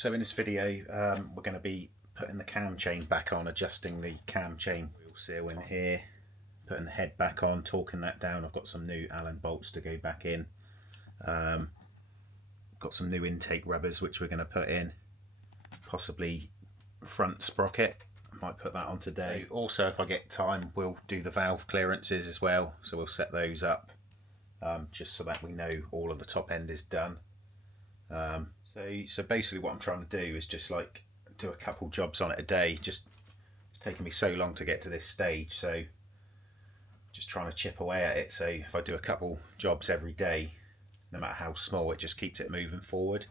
So in this video we're going to be putting the cam chain back on, adjusting the cam chain wheel seal in here, putting the head back on, torquing that down. I've got some new Allen bolts to go back in, got some new intake rubbers which we're going to put in, possibly front sprocket. I might put that on today. Also, if I get time, we'll do the valve clearances as well, so we'll set those up just so that we know all of the top end is done. So basically what I'm trying to do is just like do a couple jobs on it a day. It's taken me so long to get to this stage, so just trying to chip away at it. So if I do a couple jobs every day, no matter how small, it just keeps it moving forward.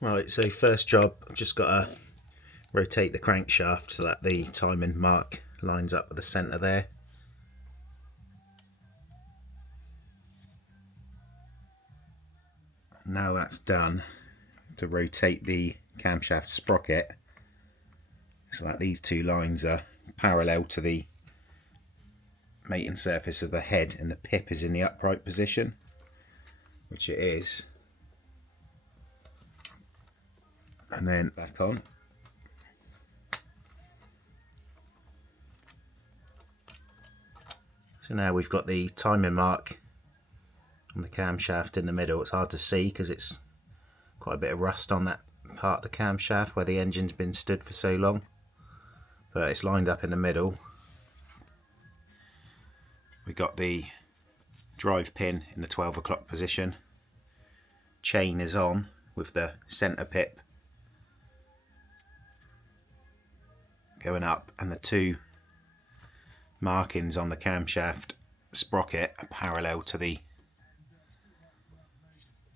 Right, so first job, I've just got to rotate the crankshaft so that the timing mark lines up with the centre there. Now that's done, to rotate the camshaft sprocket so that these two lines are parallel to the mating surface of the head and the pip is in the upright position, which it is. And then back on. So now we've got the timing mark on the camshaft in the middle. It's hard to see because it's quite a bit of rust on that part of the camshaft where the engine's been stood for so long, but it's lined up in the middle. We got the drive pin in the 12 o'clock position. Chain is on with the centre pip going up, and the two markings on the camshaft sprocket are parallel to the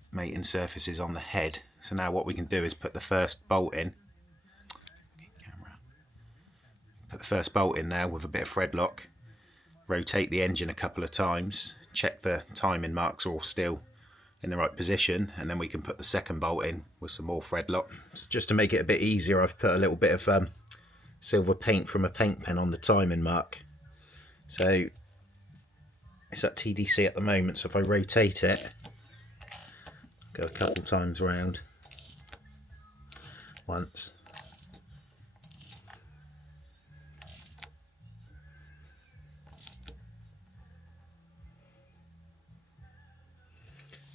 mating surfaces on the head. So now what we can do is put the first bolt in. Put the first bolt in now with a bit of thread lock, rotate the engine a couple of times, check the timing marks are all still in the right position, and then we can put the second bolt in with some more thread lock. So just to make it a bit easier, I've put a little bit of silver paint from a paint pen on the timing mark. So it's at TDC at the moment, so if I rotate it, go a couple times around, once,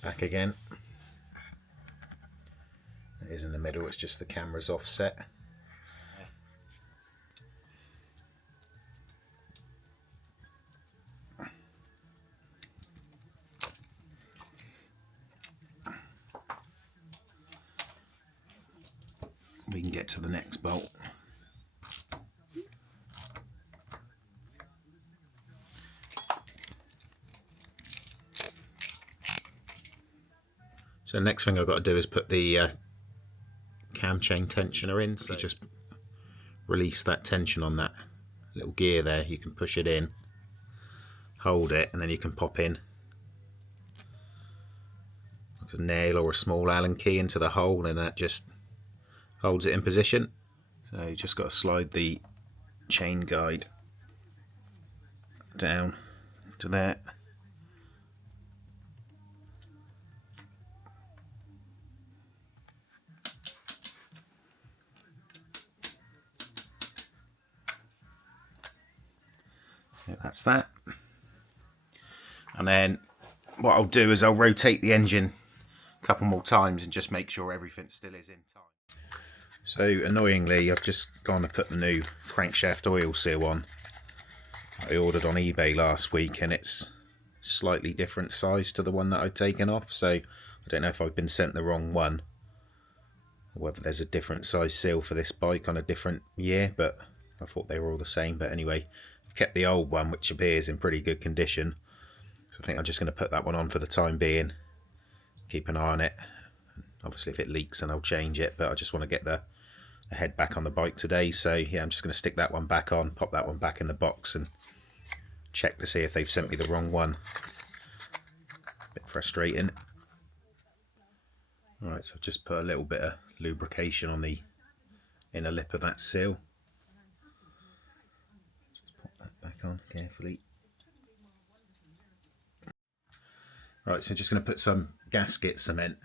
back again. It is in the middle, it's just the camera's offset. We can get to the next bolt. So the next thing I've got to do is put the cam chain tensioner in. So you just release that tension on that little gear there. You can push it in, hold it, and then you can pop in like a nail or a small Allen key into the hole, and that just holds it in position. So you just got to slide the chain guide down to there. Yeah, that's that. And then what I'll do is I'll rotate the engine a couple more times and just make sure everything still is in time. So annoyingly, I've just gone to put the new crankshaft oil seal on. I ordered on eBay last week, and it's slightly different size to the one that I'd taken off, so I don't know if I've been sent the wrong one whether there's a different size seal for this bike on a different year, but I thought they were all the same. But anyway, I've kept the old one, which appears in pretty good condition, so I think I'm just going to put that one on for the time being, keep an eye on it. Obviously if it leaks then I'll change it, but I just want to get the head back on the bike today. So yeah, I'm just going to stick that one back on, pop that one back in the box and check to see if they've sent me the wrong one. A bit frustrating. Alright, so I've just put a little bit of lubrication on the inner lip of that seal. Just pop that back on carefully. Right, so I'm just going to put some gasket cement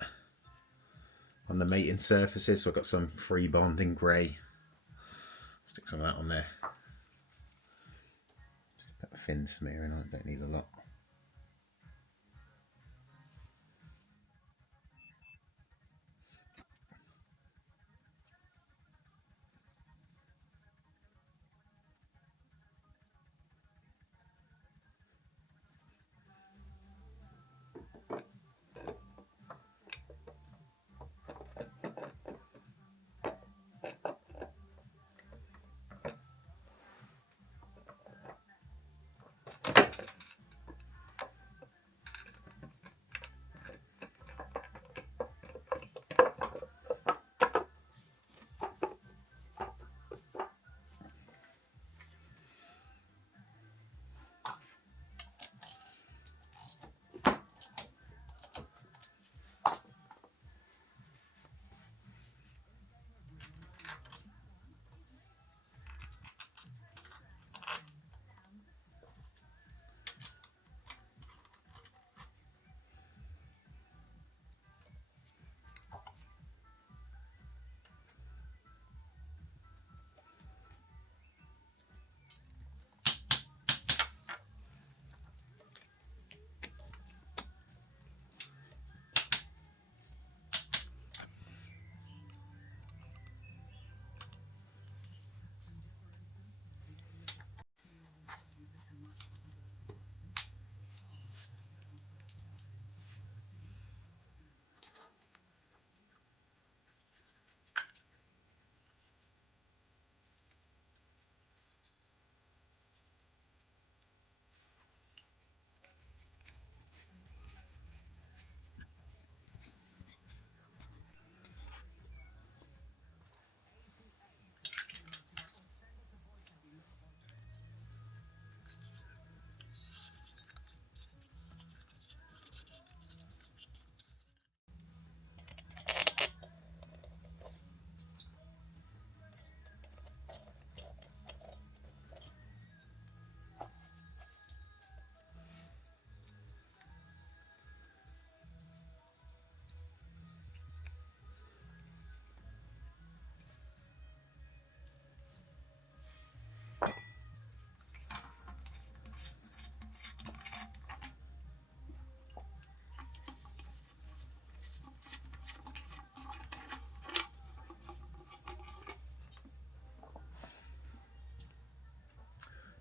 on the mating surfaces. So I've got some free bond in grey. Stick some of that on there. Just put a thin smear in, I don't need a lot.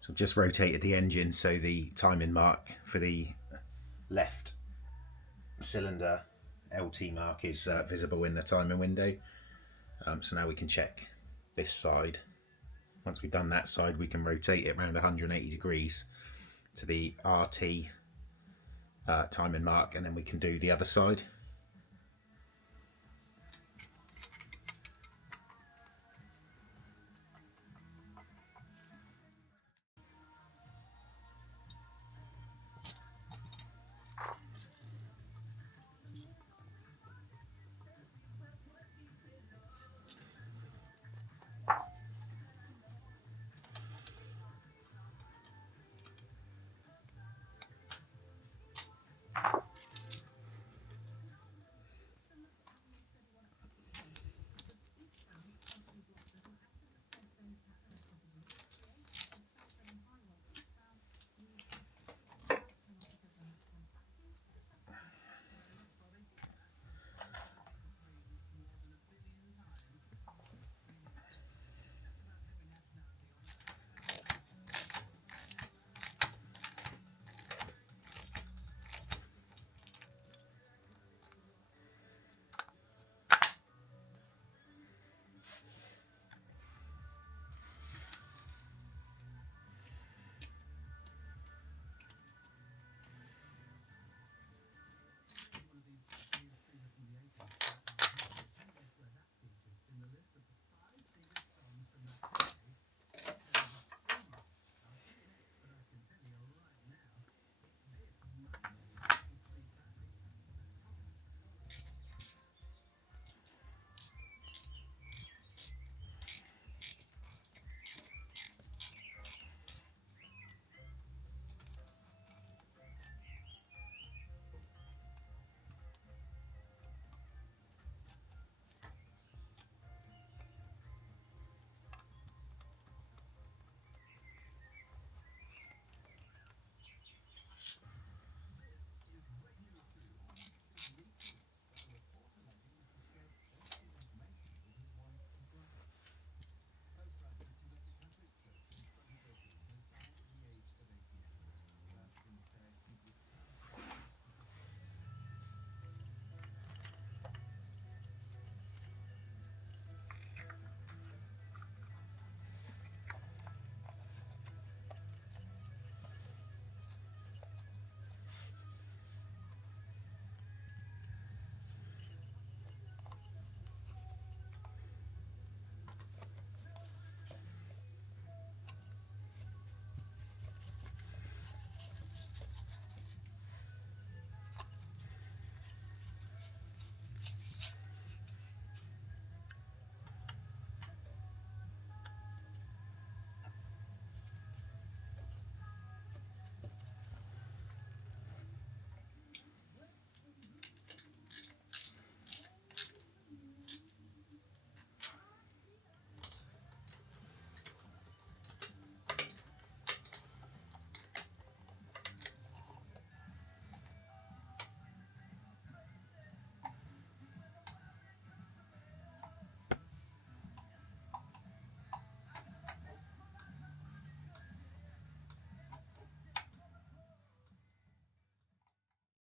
So I've just rotated the engine so the timing mark for the left cylinder LT mark is visible in the timing window. So now we can check this side. Once we've done that side, we can rotate it around 180 degrees to the RT timing mark, and then we can do the other side.